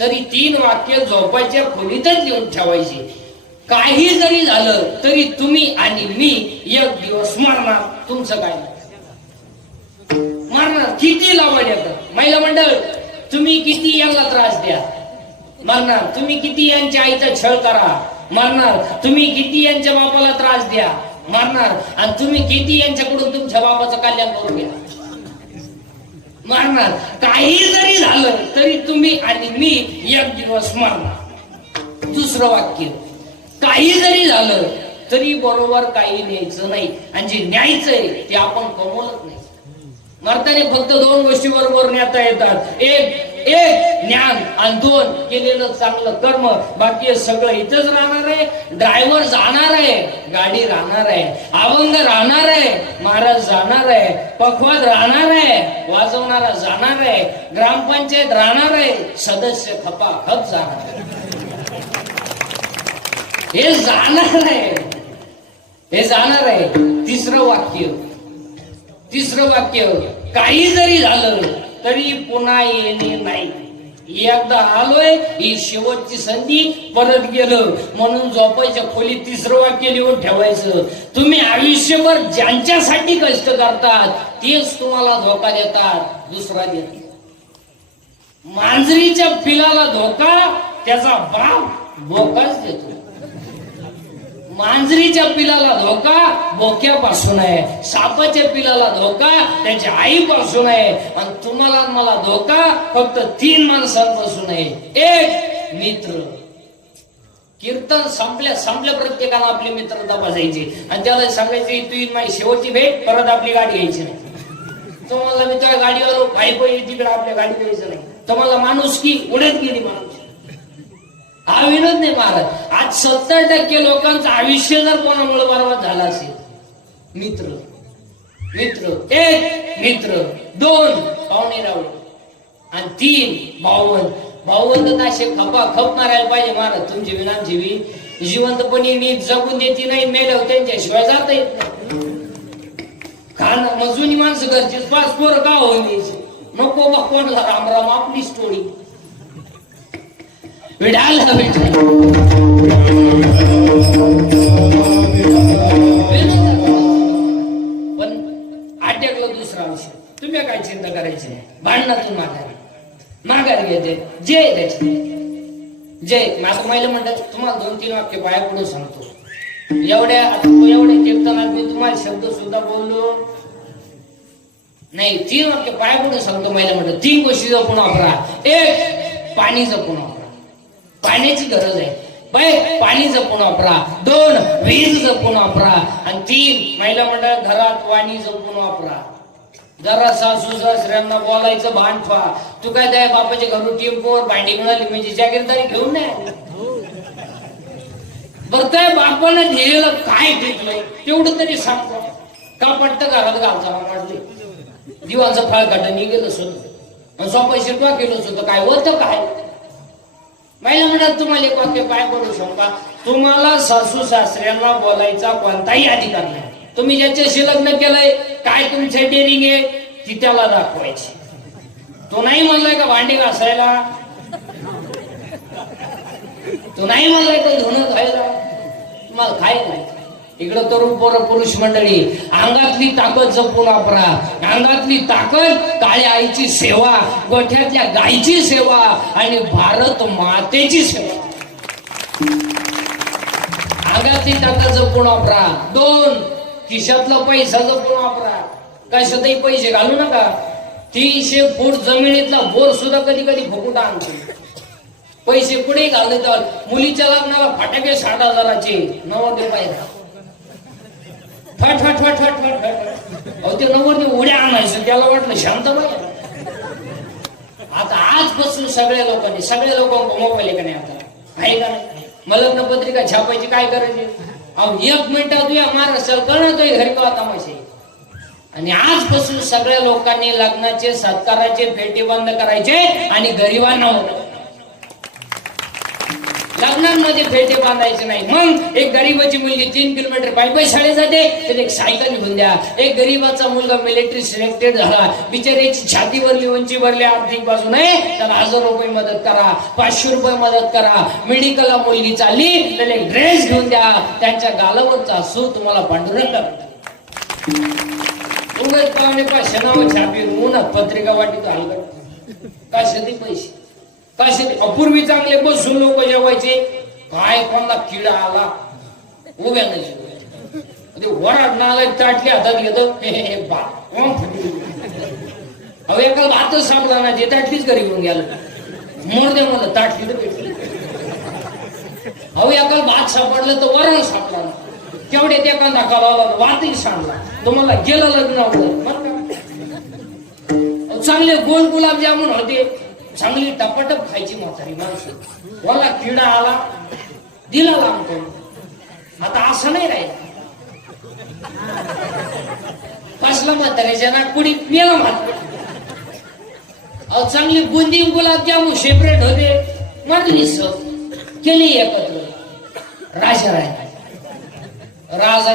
तरी तीन वाक्य झोपायच्या खोलीतच लिहून ठेवायची. काही जरी झालं तरी तुम्ही आणि मी एक दिवस मारणार. तुमचं काय? मारणार. किती लावण येतं महिला मंडळ तुम्ही किती यांना त्रास द्या? मरणार. तुम्ही किती यांच्या आईचा छळ करा? मरणार. तुम्ही किती यांच्या बापाला त्रास द्या? मरणार. आणि तुम्ही किती यांच्याकडून तुमच्या बापाचं कल्याण करून घ्या? मरणार. काही जरी झालं तरी तुम्ही आणि मी एक दिवस मरणार. दुसरं वाक्य काही जरी झालं तरी बरोबर काही न्यायचं नाही. आणि जे न्यायचंय ते आपण कमवलंच नाही. मरताने फक्त दोन गोष्टी बरोबर नेता येतात. एक एक ज्ञान आणि दोन केलेलं चांगलं कर्म. बाकी सगळं इथंच राहणार आहे ड्रायव्हर जाणार आहे गाडी राहणार आहे अवंग राहणार आहे महाराज जाणार आहे पखवाद राहणार आहे वाजवणारा जाणार आहे ग्रामपंचायत राहणार आहे सदस्य खपा खप जाणार आहे. हे जाणार आहे. हे जाणार आहे. तिसरं वाक्य. तिसरं वाक्य. काही जरी झालं तरी पुन्हा येणे नाही. एकदा आलोय ही शेवटची संधी परत गेलं. म्हणून झोपायच्या खोलीत तिसरं वाक्य लिहून ठेवायचं. तुम्ही आयुष्यभर ज्यांच्यासाठी कष्ट करतात तेच तुम्हाला धोका देतात. दुसरा देत मांजरीच्या पिलाला धोका त्याचा बाप धोकाच देतो. मांजरीच्या पिलाला धोका बोक्यापासून आहे. सापाच्या पिलाला धोका त्याच्या आईपासून आहे. आणि तुम्हाला मला धोका फक्त तीन माणसांपासून आहे. एक मित्र. कीर्तन संपल्या संपल्या प्रत्येकाला आपली मित्रता बसायची आणि त्याला सांगायची तू माझी शेवटची भेट परत आपली गाडी घ्यायची नाही. तुम्हाला मित्र गाडीवर काही पहिले तिकडे आपल्या गाडी द्यायचं नाही. तुम्हाला माणूस की उडत गेली माणूस हा विनोद नाही महाराज आज सत्तर टक्के लोकांचं आयुष्य जर कोणामुळे बरबाद झालं असेल मित्र मित्र एक मित्र दोन पाहुणे रावळे आणि तीन बावन भावंत तर असे खपा खप मारायला पाहिजे महाराज तुमची विना जीवी जिवंतपणी नीट जगून देती नाही मेल्यावर त्यांच्याशिवाय जाता येत नाही. खान मजुनी माणसं घरची पाच पोर का होईल नको बा कोणला राम राम आपली स्टोरी विडाल पण आट्याकलं दुसरा विषय. तुम्ही काय चिंता करायची नाही. भांडणातून माघारी. माघारी घेते जय त्याची जय. माझं महिला म्हणतात तुम्हाला दोन तीन वाक्य पाया पडून सांगतो. एवढ्या एवढे एवढ्या कीर्तनात मी तुम्हाला शब्द सुद्धा बोललो. नाही तीन वाक्य पाया पुढे सांगतो महिला म्हणतात. तीन गोष्टी जपून वापरा. एक पाणी जपून वापरा. पाण्याची गरज आहे. बाय पाणी जपून वापरा. दोन वीज जपून वापरा. आणि तीन महिला मंडळ घरात पाणी जपून वापरा. जरा सासू सासऱ्यांना बोलायचं भान ठेवा. तू काय त्या बापाच्या घरून टेम्पोवर भांडी मिळाली म्हणजे जागीरदारी घेऊन नाही बर बरं त्या बापानं दिलेलं काय घेतलंय तेवढं तरी सांगतो. का पट्ट घरात घालचा काढले? दिवाचं फळ काढणी गेलं होतं आणि स्वतः केलं केलंच होतं काय होतं काय? महिला म्हणतात तुम्हाला एक वाक्य काय करू शकता? तुम्हाला सासू सासऱ्यांना बोलायचा कोणताही अधिकार नाही. तुम्ही ज्याच्याशी लग्न केलंय काय तुमचे डेअरिंग आहे ती त्याला दाखवायची. तो नाही म्हणलाय का भांडी घासायला? तो नाही म्हणलाय का धुणं खायला? तुम्हाला खायला नाही. इकडं तरुण पोरं पुरुष मंडळी अंगातली ताकद जपून वापरा. अंगातली ताकद काळ्या आईची सेवा गोठ्यातल्या गायची सेवा आणि भारत मातेची सेवा. अंगातली ताकद जपून वापरा. दोन खिशातला पैसा जपून वापरा. कशातही पैसे घालू नका. तीनशे फूट जमिनीतला बोर सुद्धा कधी कधी फुकुटा आणतो पैसे पुढे घालत तर मुलीच्या लग्नाला फटाके साठ हजाराचे नव्वद रुपये फट फट फट फट फट फट अहो ते नव्वद उड्या आणायचं त्याला वाटलं शांत बाई. आता आजपासून सगळ्या लोकांनी सगळ्या लोकांना मोबाईल का नाही आता? आहे का नाही? मग लग्न पत्रिका छापायची काय करायची? अहो एक मिनिटात या महाराष्ट्राला कळतोय घरी आता तमाशे आणि आजपासून सगळ्या लोकांनी लग्नाचे सत्काराचे फेटे बंद करायचे आणि गरिबांना होतं. लग्नांमध्ये फेटे बांधायचे नाही. मग एक गरीबाची मुलगी तीन किलोमीटर पायी शाळेत जाते तर एक सायकल घेऊन द्या. एक गरीबाचा मुलगा मिलिटरी सिलेक्टेड झाला. बिचाऱ्याची छाती भरली उंची भरली आर्थिक बाजू नाही. त्याला हजार रुपये मदत करा पाचशे रुपये मदत करा. मेडिकलला मुलगी चालली तर एक ड्रेस घेऊन द्या. त्यांच्या गालावरचा सूर तुम्हाला पांडुरंग उगाच पाहुणे पाचशे नाव छापी ऊन पत्रिका वाटी हलकट. कशाचे पैसे? तसे अपूर्वी चांगले बसून लोक जेवायचे. काय कोणता किडा आला? उभ्या नाही जेवायचे. म्हणजे वराड नाला ताटली हातात घेत. हे बा कोण अहो एका भातच सांगला ना ते ताटलीच घरी घेऊन गेलं. मोर दे म्हणलं ताटली तर भेटली. अहो एका भात सापडलं तर वरण सापडला ना तेवढे ते एखादा बाबा वातही सांगला तुम्हाला गेलं लग्न होतं. चांगले गोल गुलाबजामुन होते. चांगली टपाटप खायची म्हातारी माणसं. मला किडा आला दिला लागतो आता असं नाही राहील. कसला म्हाताऱ्याच्या नागपुडी मेला म्हातारा. अहो चांगली बुंदी गुलाबजामुन सेपरेट होते मागली सब केली एकत्र. राजा राणी. राजा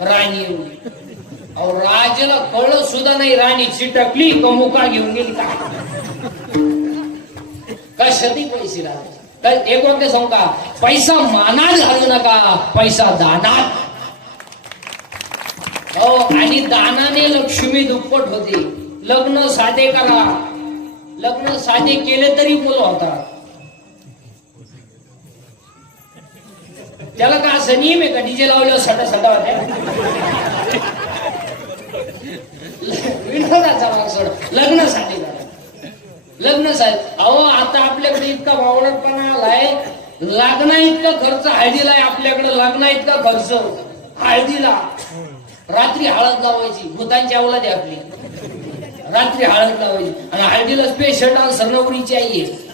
राणी. अहो राजाला कळलं सुद्धा नाही राणी चिटकली का मुका घेऊन गेली. का कशातही पैसे राहते तर एक वाक्य सांगू का? पैसा मानात घालू नका पैसा दानात हो आणि दानाने लक्ष्मी दुप्पट होते. लग्न साधे करा. लग्न साधे केले तरी मुलं होतात. त्याला का असं नियम आहे का? डीजे लावल्यावर सटा सटा होत्या विनोदाचा भाग सोड. लग्न लग्न साहेब अहो आता आपल्याकडे इतका वावडतपणा आलाय. लग्ना इतका खर्च हळदीला आहे आपल्याकडे लग्ना इतका खर्च. हळदीला. रात्री हळद लावायची भूतांची अवलाद आहे आपली. रात्री हळद लावायची. आणि हळदीला स्पेशल डान्सर नवरीची आई आहे.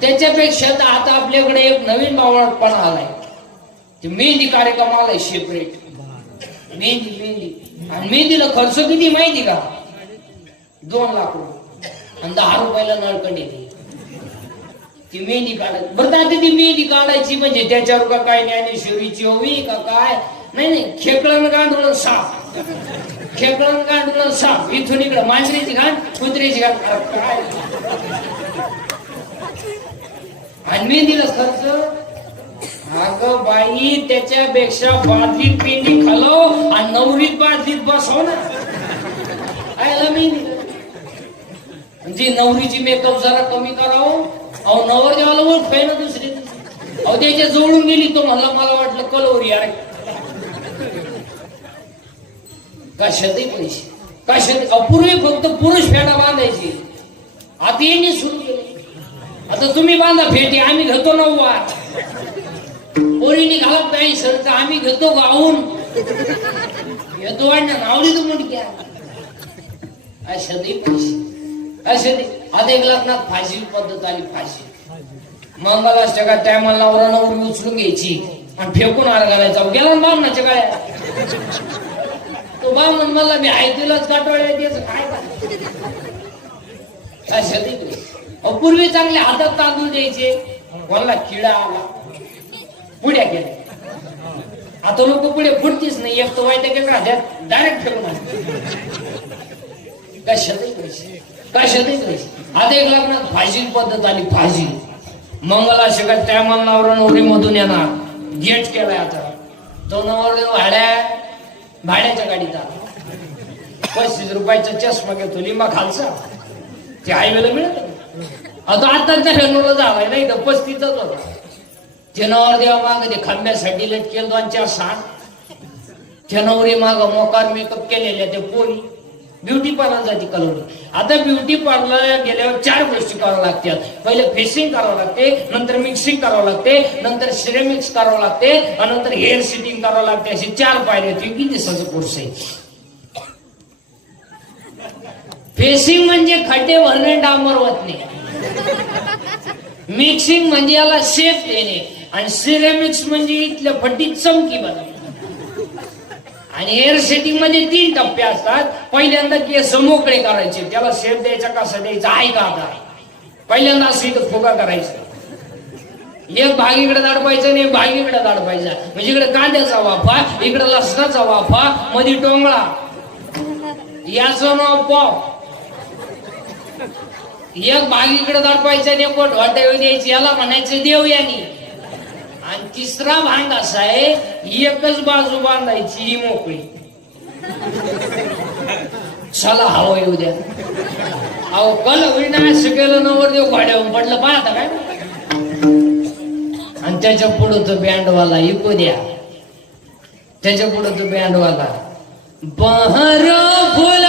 त्याच्यापेक्षा आता आपल्याकडे एक नवीन बावळटपणा आलाय. ते मेहंदी कार्यक्रम आलाय सेपरेट मेहंदी मेहंदी. आणि मेहंदीला खर्च किती माहिती का? दोन लाख रुपये. आणि दहा रुपयाला नळकंड येते. ती मेहंदी काढायची. बरं आता ती मेहंदी काढायची म्हणजे त्याच्यावर का काय ज्ञानेश्वरीची हवी का काय? नाही नाही. खेकळण गांडूळ साप. खेकळण गांडूळ साप. इथून इकडं मांजरीची घाण कुत्र्याची घाण. काय? आणि मेहंदीला खर्च अग बाई त्याच्यापेक्षा बादलीत पेंडी खालो आणि नवरीत बादलीत बसव ना. आयला मेहंदी जी म्हणजे नवरीची मेकअप जरा कमी करावं. अहो नवर देवाला ओळख ना दुसरी? अहो त्याच्या जवळून गेली तो म्हणला मला वाटलं कलोरी यार कशातही पैसे. कशात अपूर्वी फक्त पुरुष फेडा बांधायची. आता यांनी सुरू केली. आता तुम्ही बांधा फेटी आम्ही घेतो नऊवार पोरीने घालत नाही सरच आम्ही घेतो गाऊन. येतो वाढणं नावली तू मुंडक्या. अशा दे पैसे. अशा दे आता एक लग्नात फाशी पद्धत आली फाशी. मंगलाष्टका त्या मला नवरा नवरी उचलून घ्यायची. आणि फेकून आड घालायचा. गेला ना बामणाच्या काय तो बामण मला मी आहे तुलाच काटवाड्या द्यायचं काय अशा दे पूर्वी चांगले हातात तांदूळ द्यायचे. कोणाला किडा आला. पुढ्या गेल्या आता लोक पुढे फुटतीच नाही. एक तो वाईट का हातात डायरेक्ट फिरून आणते. कशातही पैसे कशातही पैसे आता एक लग्नात फाजील पद्धत आली फाजील मंगला शिकाय त्या मला नवरा नवरी मधून येणार. गेट केलाय आता. तो नवर भाड्या भाड्याच्या गाडीत आला. पस्तीस रुपयाचा चष्मा घेतो लिंबा खालचा. ते हायवेला मिळत. आता आताच्या रेनोला झालाय नाही तर पस्तीचाच होता. जनावर देवा माग ते खांब्यासाठी लटकेल दोन चार सांग जनावरी माग मोकार मेकअप केलेल्या ते पोरी. ब्युटी पार्लर जाती कलवली. आता ब्युटी पार्लर गेल्यावर चार गोष्टी कराव्या लागतात. पहिले फेसिंग करावं लागते नंतर मिक्सिंग करावं लागते नंतर सिरेमिक्स करावं लागते आणि नंतर हेअर सिटिंग करावं लागते. अशी चार पायऱ्या किती दिवसाचा कोर्स आहे. फेसिंग म्हणजे खड्डे भरणे डांबर नाही मिक्सिंग म्हणजे याला शेप देणे आणि सिरेमिक्स म्हणजे इथल्या फटीत चमकी बनवणे. आणि हेअर सेटिंगमध्ये तीन टप्पे असतात. पहिल्यांदा केस मोकळे करायचे. त्याला शेप द्यायचा कसा द्यायचा? ऐका आता पहिल्यांदा असं इथं फुगा करायचा. एक भाग इकडे दाडपायचा आणि एक भाग इकडे दाडपायचा. म्हणजे इकडे कांद्याचा वाफा इकडे लसणाचा वाफा मध्ये टोंगळा. याचं नाव पॉप. एक भाग इकडे दडपायचा आणि एक वाटावी द्यायची याला म्हणायचं देव यानी. आणि तिसरा भाग असा आहे एकच बाजू बांधायची ही मोकळी. चला हवं येऊ द्या. अहो कल होईना असं केलं नवर देव घोड्यावर पडलं. पाहता काय? आणि त्याच्या पुढं तो बँडवाला इको द्या. त्याच्या पुढं तो बँडवाला बहर फुल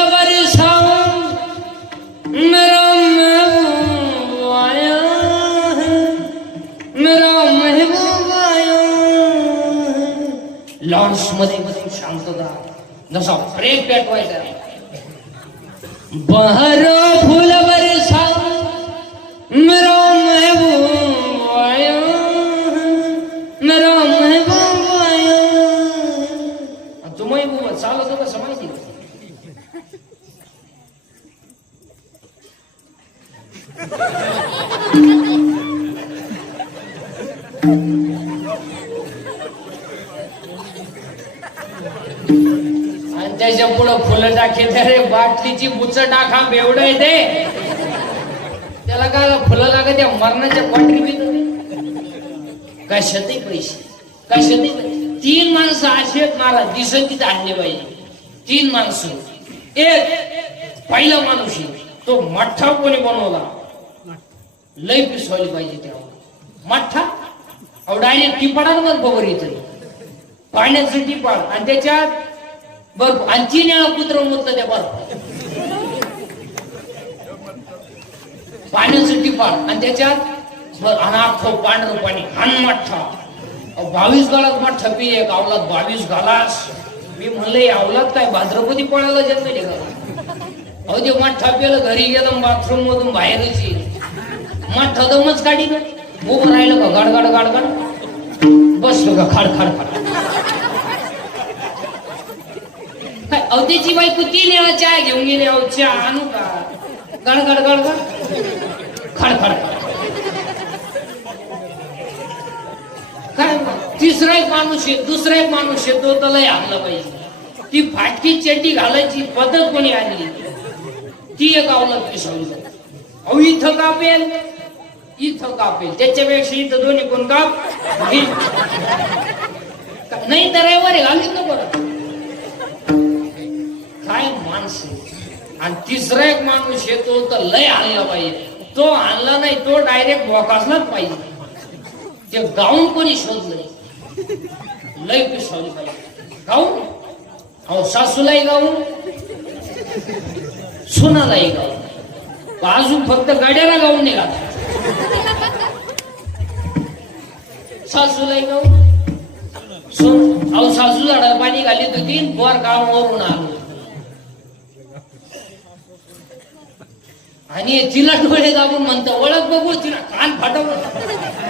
ಮನೆಗೆ ಶಾಂತದ ದಸ ಬ್ರೇಕ್ ಬೇಕು ಆಯ್ತಾರೆ ಬಹರೋ त्याच्या फुलं टाके रे बाटलीची मुच टाका बेवड येते त्याला काय फुलं लागत या मरणाच्या क्वाटरी बी कशातही पैसे कशातही तीन माणसं अशी आहेत महाराज दिसन तिथे आणले पाहिजे. तीन माणसं. एक पहिला माणूस तो मठ्ठा कोणी बनवला. लय पिसवाली पाहिजे तेव्हा मठ्ठा अहो डायरेक्ट टिपाडांवर बरोबर येतोय. पाण्याचं टिपाड. आणि त्याच्यात बर्फ आणि तीन कुत्र मुरतं त्या बर्फ पाण्याचं टिपाण आणि त्याच्यात अनाथ आणि पांढरं पाणी हनमठ्ठा अहो, बावीस गालात मठ्ठा पी एक अवलात बावीस गालास. मी म्हणले अवलात काय भाद्रपदी पळायला जन्मले का अहो ते मठ्ठा पेलं घरी गेलं बाथरूम मधून बाहेरच येईल. मठ्ठा दमच काढी उभं राहिलं का गाड गाड बसलो का खाड खाड खाड. अहो त्याची बाई तीन वेळा चहा घेऊन गेली अहो चहा आणू का? गड गड गड गड. खड खड काय तिसरा एक माणूस आहे दुसरा एक माणूस आहे तो लय आणलं पाहिजे. ती फाटकी चेटी घालायची पद्धत कोणी आणली? ती एक आवलत पिसवली अहो इथं कापेल इथं कापेल. त्याच्यापेक्षा इथं दोन्ही कोण काप? नाही. तर रविवारी घालीत ना बरं माणसं आणि तिसरा एक माणूस येतो तर लय आणला पाहिजे. तो आणला नाही तो डायरेक्ट भोकासलाच पाहिजे. ते गाऊन कोणी शोधलं लय पिसवली पाहिजे. गाऊन? अहो सासूलाही गाऊन सुनालाही गाऊन. बाजू फक्त गाड्याला गाऊन निघाला सासूलाही गाऊन. सुन अहो सासू झाडाला पाणी घालीत होती वर गावावरून आलो. आणि तिला डोळे दाबून म्हणतो ओळख बघू तिला कान फाटवलं